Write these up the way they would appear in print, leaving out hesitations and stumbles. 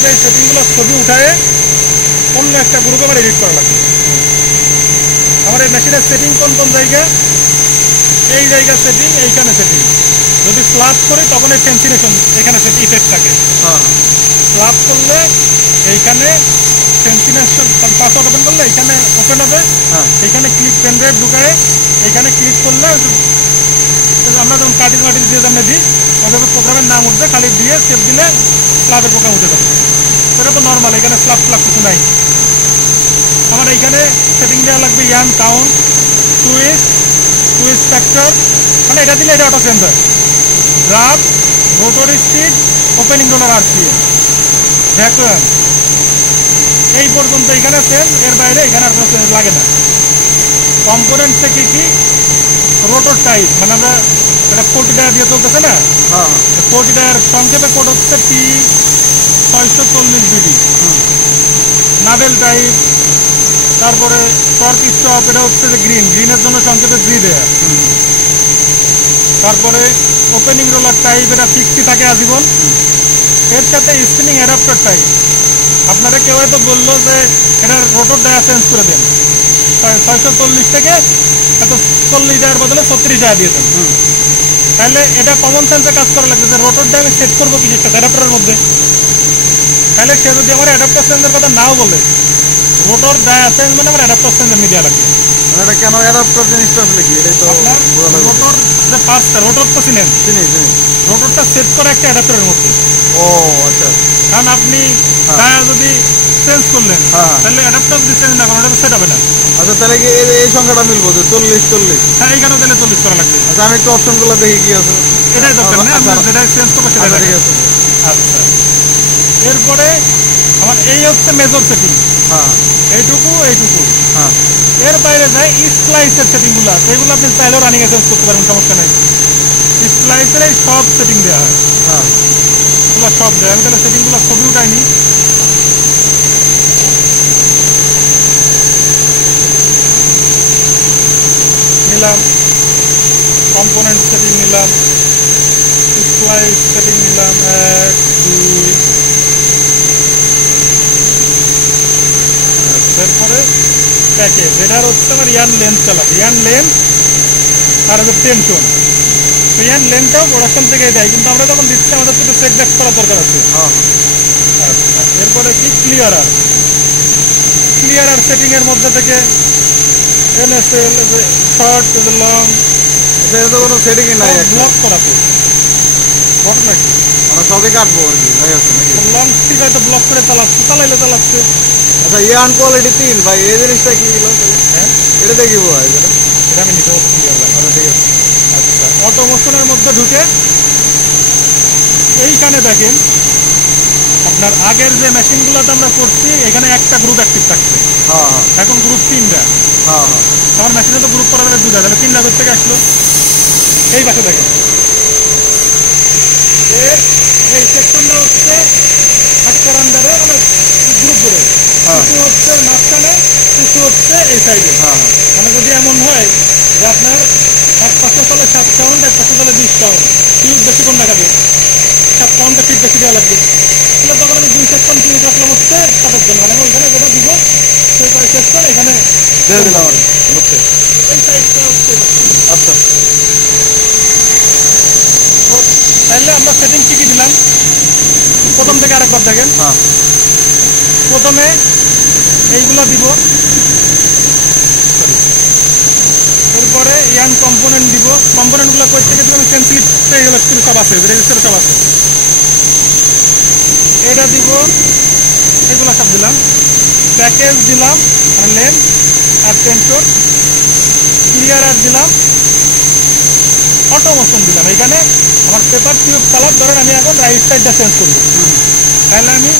লাগবে এই সেটিংগুলো ছবি উঠায় অন্য একটা গ্রুপে আমার এডিট করা লাগবে। আমার এই মেশিনের সেটিং কোন কোন জায়গা, এই জায়গা সেটিং, এইখানে সেটিং। যদি স্ল্যাপ করি তখন এই ফেন্সিনেশন এখানে সেটি ইফেক্ট থাকে। স্ল্যাপ করলে এইখানে ফেন্সিনেশন পাসওয়ার্ড ওপেন করলে এইখানে ওপেন হবে। এইখানে ক্লিক পেন ড্রাইভ ঢুকায় এইখানে ক্লিক করলে আমরা যখন কাটিং মাটিং দিয়ে আমরা দিই ওইভাবে প্রোগ্রামের নাম উঠবে, খালি দিয়ে সেভ দিলে স্ল্যাবের প্রোগ্রাম উঠে যাবে। সেটা তো নর্মাল, এখানে স্ল্যাব স্ল্যাব কিছু নাই। আমার এইখানে সেটিং দেওয়া লাগবে ইয়ান কাউন্ট, টুইস্ট ফ্যাক্টর, মানে এটা দিলে এটা অটো চেঞ্জ হয়। Draft, rotor speed, opening roller RPM, vacuum, এই পর্যন্ত এখানে চেঞ্জ, এর বাইরে এখানে আর কোনো চেঞ্জ লাগে না। কম্পোনেন্টসে কি কি, রোটর টাইপ, মানে আমরা এটা 40 টায়ার দিয়ে চলতেছে না, 40 টায়ার সংক্ষেপে কোড হচ্ছে P640BD। নাভেল টাইপ, তারপরে টর্ক স্টপ, এটা হচ্ছে যে গ্রিনের জন্য সংক্ষেপে G দেয়া। তারপরে ওপেনিং রোলার টাইপ, এটা 60 থাকে আজীবন। এর সাথে স্পিনিং অ্যাডাপ্টার টাইপ, আপনারা কেউ হয়তো বললো যে এটার রোটর ডায়া চেঞ্জ করে দেন, 640 থেকে এত 40 টায়ার বদলে 36 টায়া দিয়ে দেন, তাহলে এটা কমন সেন্সে কাজ করা লাগবে যে রোটরটা আমি সেট করবো কিসের সাথে, অ্যাডাপ্টারের মধ্যে। তাহলে সে যদি আমার অ্যাডাপ্টার চেঞ্জের কথা নাও বলে, রোটর ডায়া চেঞ্জ মানে আমার অ্যাডাপ্টার চেঞ্জ আমি দেওয়া লাগবে। এটা কেন অ্যাডাপ্টার জিনিসটা আসলে কি? এটাই তো রোটর যে পাঁচটা রোটর তো চিনেন, রোটরটা সেট করে একটা অ্যাডাপ্টারের মধ্যে। ও আচ্ছা, কারণ আপনি ডায়া যদি চেঞ্জ করলেন তাহলে অ্যাডাপ্টার যদি চেঞ্জ না করেন ওটা তো সেট হবে না। আচ্ছা, তাহলে কি এই সংখ্যাটা মিলবো যে 40? হ্যাঁ, এইখানেও তাহলে 40 করা লাগবে। আচ্ছা, আমি একটু অপশনগুলো দেখি কি আছে। এটাই দরকার না, আমরা যেটা চেঞ্জ করবো সেটা ঠিক আছে। আচ্ছা, এরপরে আমার এই হচ্ছে মেজর সেটিং, এইটুকু। এর বাইরে যায় স্প্লাইসের সেটিংগুলো আছে, এগুলো আপনি চাইলেও রানিং চেঞ্জ করতে পারবেন, সমস্যা নেই। স্প্লাইসের এই সব সেটিং দেওয়া হয়, এগুলো সব দেয়। আমি তাহলে সেটিংগুলো ছবি উঠাইনি। নিলাম কম্পোনেন্ট সেটিং, নিলাম স্প্লাইস সেটিং, নিলাম 1 2। তারপরে প্যাকেজ, এটার হচ্ছে আমার ইয়ান লেন্থটা লাগে, ইয়ান লেন্থ আর হচ্ছে টেনশন। তো ইয়ান লেন্থটাও প্রোডাকশন থেকে দেয়, কিন্তু আমরা যখন দিচ্ছি আমাদের তো চেক ব্যাক করার দরকার আছে। আচ্ছা, এরপরে কি ক্লিয়ারার সেটিংয়ের মধ্যে থেকে NSL, শর্ট, লং, কোনো সেটিং নাই, ব্লক করাতে ঘটনা কি আমরা সবই কাটবো আর কি। লং স্টিক হয়তো ব্লক করে চালাচ্ছে। আচ্ছা, ইয়ান কোয়ালিটি 3 ভাই, এই জিনিসটা কি? হ্যাঁ, এটা দেখিব ভাই, এটা আমি নিতে ক্লিয়ার রাখবো। ঠিক আছে। আচ্ছা, অটোমোশনের মধ্যে ঢুকে এইখানে দেখেন আপনার আগের যে মেশিনগুলোতে আমরা করছি এখানে একটা গ্রুপ অ্যাক্টিভ থাকছে, এখন গ্রুপ 3টা। আমার মেশিনে তো গ্রুপ করা যাবে 2টা, তাহলে 3 নাম্বার থেকে আসলো। এই পাশে দেখেন এই সেকশনটা হচ্ছে একটা আন্ডারে, মানে গ্রুপ ধরে কিছু হচ্ছে মাঝখানে, কিছু হচ্ছে এই সাইডে। মানে যদি এমন হয় যে আপনার এক পাশে চলে 7 কাউন্ট, এক পাশে চলে 20 কাউন্ট, ফিউজ বেশি কোন দেখাবে? 7 কাউন্টে ফিট বেশি দেওয়া লাগবে। তাহলে তখন আমি 2 সেকশন ফিউজ রাখলাম হচ্ছে 7-এর জন্য, মানে ওইখানে যেটা দিব সেই 5 সেকশন এখানে দিয়ে দিলাম হচ্ছে এই সাইডটা হচ্ছে। আচ্ছা, তাহলে আমরা সেটিং কি দিলাম প্রথম থেকে আরেকবার দেখেন। প্রথমে এইগুলো দিব, এরপরে ইয়ান কম্পোনেন্ট দিব। কম্পোনেন্টগুলো কই থেকে দিব? আমি সেন্সিটিভ সব আছে, রেজিস্টার সব আছে, এটা দিব, এগুলো সব দিলাম। প্যাকেজ দিলাম, মানে লেন্থ আর টেনশন। ক্লিয়ারার দিলাম, অটোমোশন দিলাম। এখানে আমার পেপার টিউব কালার ধরেন আমি এখন রাইট সাইডটা চেঞ্জ করব, তাহলে আমি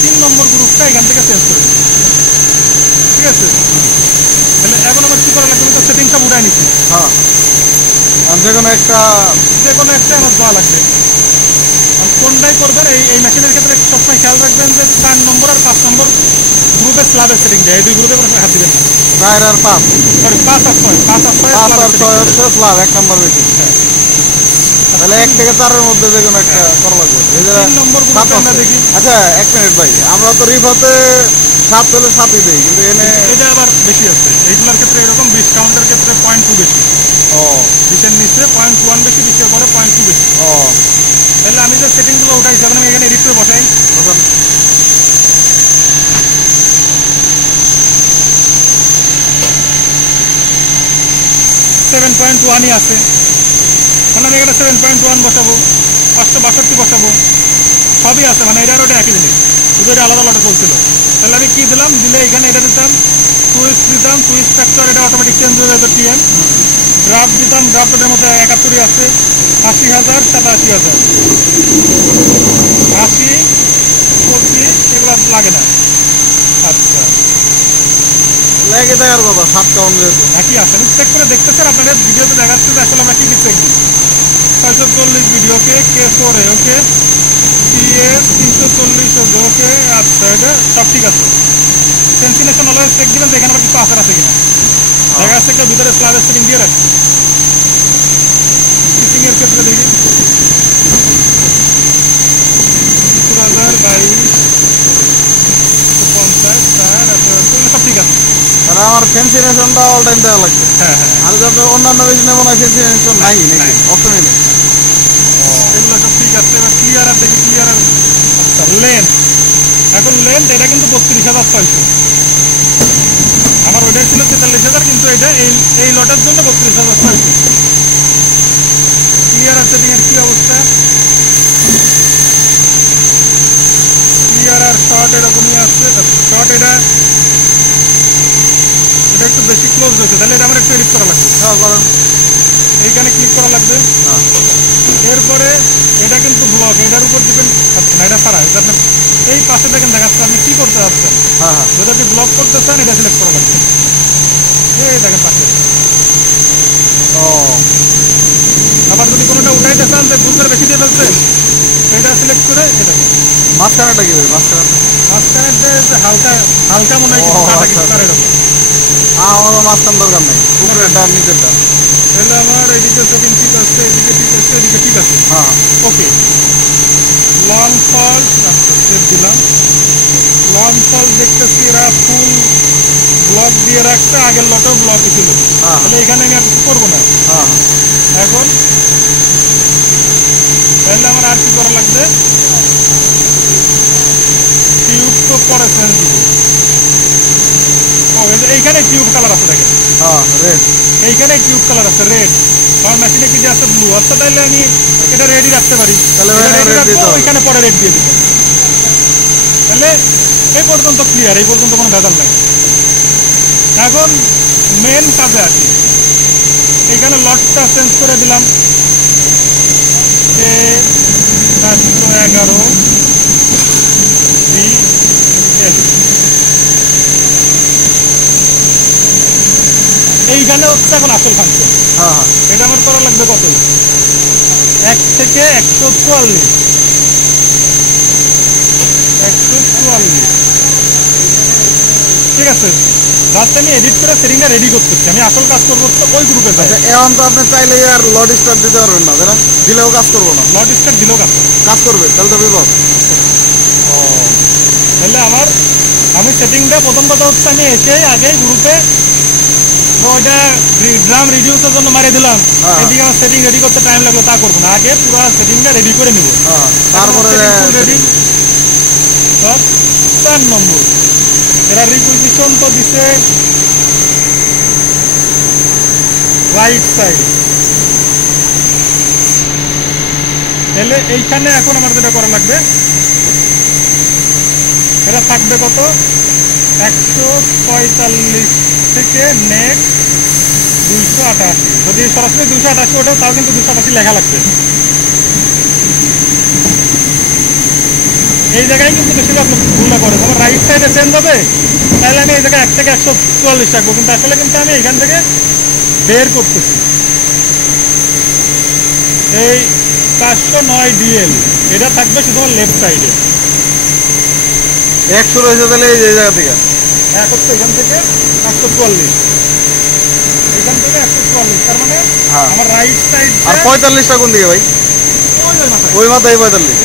3 নম্বর গ্রুপটা এখান থেকে চেঞ্জ করে দেবো। ঠিক আছে, তাহলে এখন আমার কী করা লাগবে? তো সেটিং সব উঠাই নিচ্ছি। যে কোনো একটা আমার দেওয়া লাগবে। কোনটাই করবেন এই মেশিনের ক্ষেত্রে সবসময় খেয়াল রাখবেন যে 4 নম্বর আর 5 নম্বর গ্রুপে স্ল্যাবের সেটিং দেয়, এই 2 গ্রুপে কোনো হাত দিবেন না। 4 আর 5, সরি 5 আর 6, 5 আর 6 হচ্ছে স্ল্যাব 1 নম্বর বেশি। তাহলে 1 থেকে 4 এর মধ্যে যে কোনো একটা করা লাগবে। এই যে 3 নম্বর সাত গ্রুপে আমরা আছে। দেখি। আচ্ছা 1 মিনিট ভাই, আমরা তো রিভাতে 7 হলে 7ই দেই, কিন্তু এনে এটা আবার বেশি আছে। এইগুলোর ক্ষেত্রে এরকম 20 কাউন্টের ক্ষেত্রে 0.2 বেশি। ও 20 এর নিচে 0.1 বেশি, 20 এর পরে 0.2 বেশি। ও তাহলে আমি যে সেটিংগুলো উঠাইছি এখন আমি এখানে এডিট করে বসাই। বুঝলেন? 7.1ই আছে, মানে আমি এখানে 7.1 বসাবো, 562 বসাবো, সবই আছে, মানে এটা আর ওটা একই জিনিস, শুধু এটা আলাদা আলাদা চলছিল। তাহলে আমি কি দিলাম, দিলে এখানে এটা দিতাম সুইচ দিতাম, সুইচ ফ্যাক্টর এটা অটোমেটিক চেঞ্জ হয়ে যেত টিএম। ড্রাফট দিতাম, ড্রাফটের মধ্যে 71ই আছে, 80,000, 87,000, 80, 25 এগুলো লাগে না। আচ্ছা লেগে দেওয়ার কথা 7 কাউন্ট যেহেতু। একই আছে, আমি চেক করে দেখতেছেন আপনাদের ভিডিওতে দেখাচ্ছে যে আসলে আমরা কী কী চেক দিই। 640 ভিডিওকে K4 এ ওকে, PS 340 ওকে, আচ্ছা এটা সব ঠিক আছে। সেন্সিনেশন অলওয়েজ চেক দিবেন যে এখানে আবার কিছু আসার আছে কিনা। দেখা যাচ্ছে কেউ ভিতরে স্ল্যাবের সেটিং দিয়ে রাখছে। স্টিচিং এর ক্ষেত্রে দেখি 2022, 50, 4, সব ঠিক আছে। তাহলে আমার ফেন্সিনেশনটা অল টাইম দেওয়া লাগবে। হ্যাঁ হ্যাঁ, আর যদি আপনার অন্যান্য মেশিনে মনে হয় ফেন্সিনেশন নাই নাকি, অপশনই নেই। এগুলো সব ঠিক আছে। এবার ক্লিয়ার আর দেখি, ক্লিয়ার আর আচ্ছা লেন্থ, এখন লেন্থ এটা কিন্তু 32,600, আমার ওইটাই ছিল 43,000, কিন্তু এটা এই লটের জন্য 32,600। ক্লিয়ার আর সেটিং এর কি অবস্থা? ক্লিয়ার আর শর্ট এরকমই আসছে। শর্ট এটা একটু বেশি ক্লোজ হয়েছে, তাহলে এটা আমার একটু এডিট করা লাগবে। হ্যাঁ করেন। এইখানে ক্লিক করা লাগবে। না এরপরে এটা কিন্তু ব্লক, এটার উপর ডিপেন্ড করছে না, এটা ছাড়া এটা আপনার এই পাশে দেখেন দেখাচ্ছে আপনি কি করতে যাচ্ছেন। হ্যাঁ হ্যাঁ যদি আপনি ব্লক করতে চান এটা সিলেক্ট করা লাগবে, এই দেখেন পাশে। ও আবার যদি কোনোটা উঠাইতে চান যে বুঝতে বেশি দিয়ে ফেলছেন, এটা সিলেক্ট করে এটা মাঝখানেটা কি ভাই? মাঝখানেটা মাঝখানে যে হালকা হালকা মনে হয় ও, কিছু কাটা আচ্ছা, কিছু কাটা এরকম। আমার মাঝখান দরকার নেই, উপরেরটা আর নিচেরটা। তাহলে আমার এদিকে সেটিং ঠিক আছে, এদিকে ঠিক আছে, এদিকে ঠিক আছে। হ্যাঁ ওকে, লং ফল আচ্ছা সেভ দিলাম। লং ফল দেখতেছি এরা ফুল ব্লক দিয়ে রাখছে, আগের লটেও ব্লকই ছিল। হ্যাঁ তাহলে এখানে আমি আর কিছু করবো না হ্যাঁ এখন। তাহলে আমার আর কি করা লাগবে, টিউব তো পরে চেঞ্জ দিব। ও এইখানে টিউব কালার আছে দেখেন, হ্যাঁ রেড। এইখানে টিউব কালার আছে রেড, আমার মেশিনে কি আছে ব্লু। আচ্ছা তাহলে আমি এটা রেডি রাখতে পারি, তাহলে এটা ভাই রেডি red রাখবো, দিতে হবে। ওইখানে পরে রেড দিয়ে দিব। তাহলে এই পর্যন্ত ক্লিয়ার, এই পর্যন্ত কোনো ভেজাল নাই। এখন মেন কাজে আসি, এখানে লটটা চেঞ্জ করে দিলাম, 411 BL। এইখানে হচ্ছে এখন আসল ফাংশন। হ্যাঁ হ্যাঁ এটা আমার করা লাগবে কত, 1 থেকে 144, 144, ঠিক আছে। জাস্ট আমি এডিট করে সেটিংটা রেডি করতেছি, আমি আসল কাজ করবো হচ্ছে ওই গ্রুপে যাই। আচ্ছা এখন তো আপনি চাইলে আর লড স্টার্ট দিতে পারবেন না, তাই না? দিলেও কাজ করবো না। লট স্টার্ট দিলেও কাজ করে। কাজ করবে তাহলে তো বিপদ। ও তাহলে আমি সেটিংটা প্রথম কথা হচ্ছে আমি এসে আগে গ্রুপে ওইটা ড্রাম রিডিউসের জন্য মারিয়ে দিলাম, হ্যাঁ। এদিকে আমার সেটিং রেডি করতে টাইম লাগলো, তা করবো না, আগে পুরো সেটিংটা রেডি করে নিব। হ্যাঁ তারপরে রেডি। 4 নম্বর এরা রিকুইজিশন তো দিছে রাইট সাইড। তাহলে এইখানে এখন আমার যেটা করা লাগবে, এটা থাকবে কত, 145 থেকে নেট 288। যদি সরাসরি 288 ওঠে তাও কিন্তু 288 লেখা লাগবে। এই জায়গায় কিন্তু বেশিরভাগ ভুলটা করে, যখন রাইট সাইডে চেঞ্জ হবে তাহলে আমি এই জায়গায় 1 থেকে 144 রাখবো, কিন্তু আসলে কিন্তু আমি এখান থেকে বের করতেছি। এই 409 DL এটা থাকবে শুধুমাত্র লেফট সাইডে। 100 রয়েছে তাহলে এই জায়গা থেকে। এক হচ্ছে এখান থেকে 144, এখান থেকে 144, তার মানে হ্যাঁ। আমার রাইট সাইড আর 45টা কোন দিকে ভাই? ওই মাথায় ওই মাথায় 45,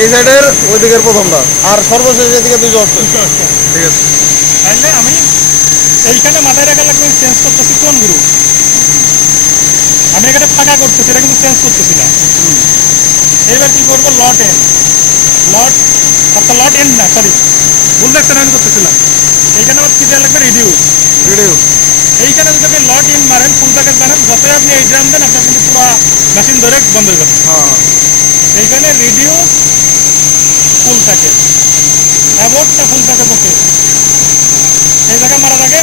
এই সাইডের ওই দিকের প্রথমটা, আর সর্বশেষ এদিকে 288। ঠিক আছে, তাইলে আমি এইখানে মাথায় রাখা লাগবে চেঞ্জ করতেছি কোন গ্রুপ। আমি এখানে ফাঁকা করতেছি, এটা কিন্তু চেঞ্জ করতেছি না। এইবার কি করবো, লট এন, লট অর্থাৎ লট এন না, সরি ভুল দেখছেন, আমি করতেছিলাম। এইখানে আমার কি দেওয়া লাগবে, রিডিউস। রিডিউস, এইখানে যদি আপনি লট ইন মারেন, ফুল প্যাকেজ জানেন, যতই আপনি এই ড্রাম দেন আপনার কিন্তু পুরো মেশিন ধরে বন্ধ হয়ে যাবে। হ্যাঁ এইখানে রিডিউস ফুল প্যাকেজ, অ্যাবোর্ডটা ফুল প্যাকেজ ওকে। এই জায়গায় মারার আগে,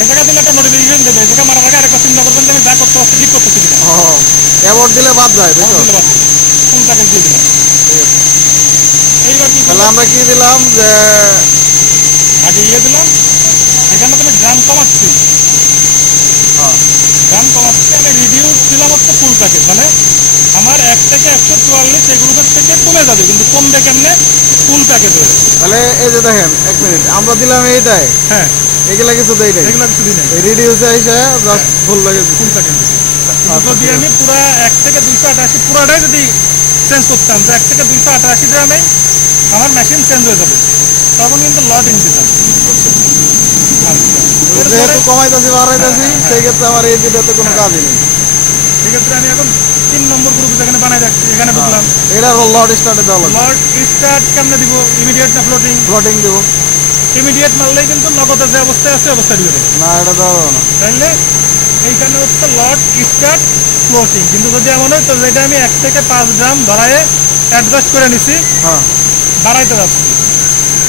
এই জায়গা দিলে একটা নোটিফিকেশন দেবে, এই জায়গা মারার আগে আরেকবার চিন্তা করবেন যে আমি যা করতে পারছি ঠিক করতেছি কিনা। অ্যাবোর্ড দিলে বাদ যায়, তাই তো? ফুল প্যাকেজ দিয়ে দিলাম। ঠিক আছে, এইবার কি তাহলে আমরা কি দিলাম যে আগে ইয়ে দিলাম, এখানে তুমি গ্রাম কমাচ্ছি, গ্রাম কমাচ্ছি, আমি রিডিউস দিলাম হচ্ছে ফুল প্যাকেজ, মানে আমার 1 থেকে 144 এই গ্রুপের থেকে কমে যাবে, কিন্তু কমবে কেমনে, ফুল প্যাকেজ হয়ে যাবে। তাহলে এই যে দেখেন 1 মিনিট, আমরা দিলাম এইটাই, হ্যাঁ এগুলা কিছু দেই নাই, এগুলো কিছু দিন রিডিউসে এসে জাস্ট ফুল লাগে। ফুল প্যাকেজ যদি আমি পুরো 1 থেকে 288 পুরোটাই যদি চেঞ্জ করতাম, যে 1 থেকে 288 গ্রামেই আমার মেশিন চেঞ্জ হয়ে যাবে, তখন কিন্তু লট ইন দিতাম। যেহেতু কমাইতেছি বাড়াইতেছি, সেই ক্ষেত্রে আমার এই দুটোতে কোনো কাজই নেই। সেক্ষেত্রে আমি এখন 3 নম্বর গ্রুপে যেখানে বানাই রাখছি, এখানে ঢুকলাম। এটা লট স্টার্টে দেওয়া লাগবে। লট স্টার্ট কেমনে দিব, ইমিডিয়েট না ফ্লোটিং? ফ্লোটিং দিব। ইমিডিয়েট মারলেই কিন্তু নগদে যে অবস্থায় আছে অবস্থায় দিবে না, এটা দেওয়া যাবে না। তাইলে এইখানে হচ্ছে লট স্টার্ট ফ্লোটিং, কিন্তু যদি এমন হয় তো যেটা আমি 1 থেকে 5 গ্রাম ধরায় অ্যাডজাস্ট করে নিছি, হ্যাঁ বাড়াইতে যাচ্ছি,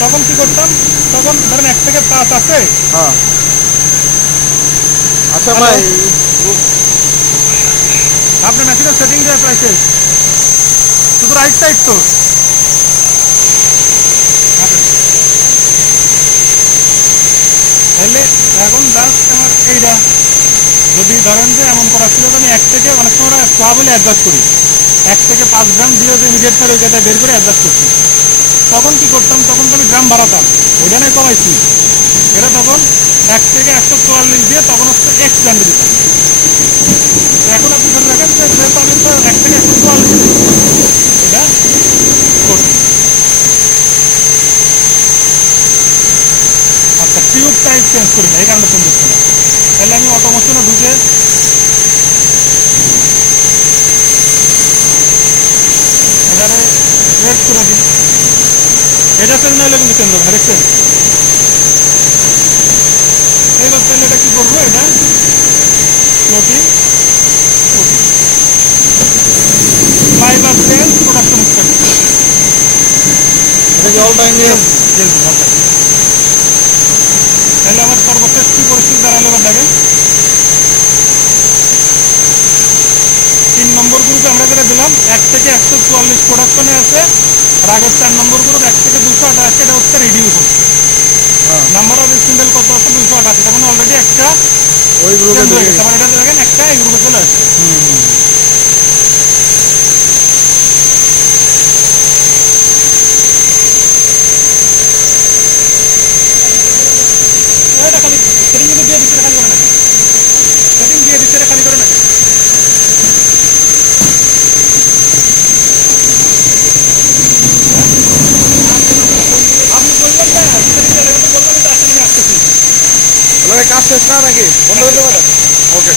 তখন কি করতাম, তখন ধরেন 1 থেকে 5 আছে। হ্যাঁ, আচ্ছা ভাই, আপনার মেশিনের সেটিং দেওয়া প্রায় শেষ, শুধু রাইট সাইড তো। তাহলে এখন জাস্ট আমার এইটা যদি ধরেন যে এমন করা ছিল যে আমি 1 থেকে, অনেক সময় সোয়া বলে অ্যাডজাস্ট করি, 1 থেকে 5 গ্রাম দিয়ে যে ইমিডিয়েট করে ওই জায়গায় বের করে অ্যাডজাস্ট করছি, তখন কি করতাম, তখন তো আমি গ্রাম বাড়াতাম, ওইটা নয় কমাইছি, এটা তখন 1 থেকে 144 দিয়ে তখন হচ্ছে এক্স ব্র্যান্ডে দিতাম। এখন আপনি ধরে রাখেন যে যেহেতু আমি তো 1 থেকে 144 এটা করছি। আচ্ছা, টিউব টাইপ চেঞ্জ করি না, এই কারণে ফোন দিচ্ছে না। তাহলে আমি অটোমোশনে ঢুকে এখানে রেড করে দিই, এটা চেঞ্জ না হলে কিন্তু চেঞ্জ হবে না, দেখছেন? এইবার তাহলে এটা কি করবো, এটা ফ্লোটিং ফ্লাইবার চেঞ্জ প্রোডাকশন স্টার্ট। এটা কি অল টাইম নিয়ে? তাহলে আমার সর্বশেষ কি পরিস্থিতি দাঁড়ালে এবার দেখেন, 3 নম্বর গ্রুপে আমরা যেটা দিলাম 1 থেকে 144 প্রোডাকশনে আছে, আর আগের 4 নম্বর গ্রুপ 1 থেকে 288, এটা হচ্ছে রিডিউস হচ্ছে। নাম্বার অফ স্পিন্ডেল কত আছে, 288, তার মানে অলরেডি একটা ওই গ্রুপে চেঞ্জ হয়ে গেছে, আবার এটা দেখেন একটা এই গ্রুপে চলে আসছে। এটা খালি সেটিং কিন্তু দিয়ে দিচ্ছে, খালি করে নাকি সেটিং দিয়ে দিচ্ছে, এটা খালি করে নাকি? আপনি বললেন না সেটিং দিয়ে বললাম, এটা আসলে আসতেছি। কাজ শেষ না নাকি? বন্ধ করতে পারেন? ওকে।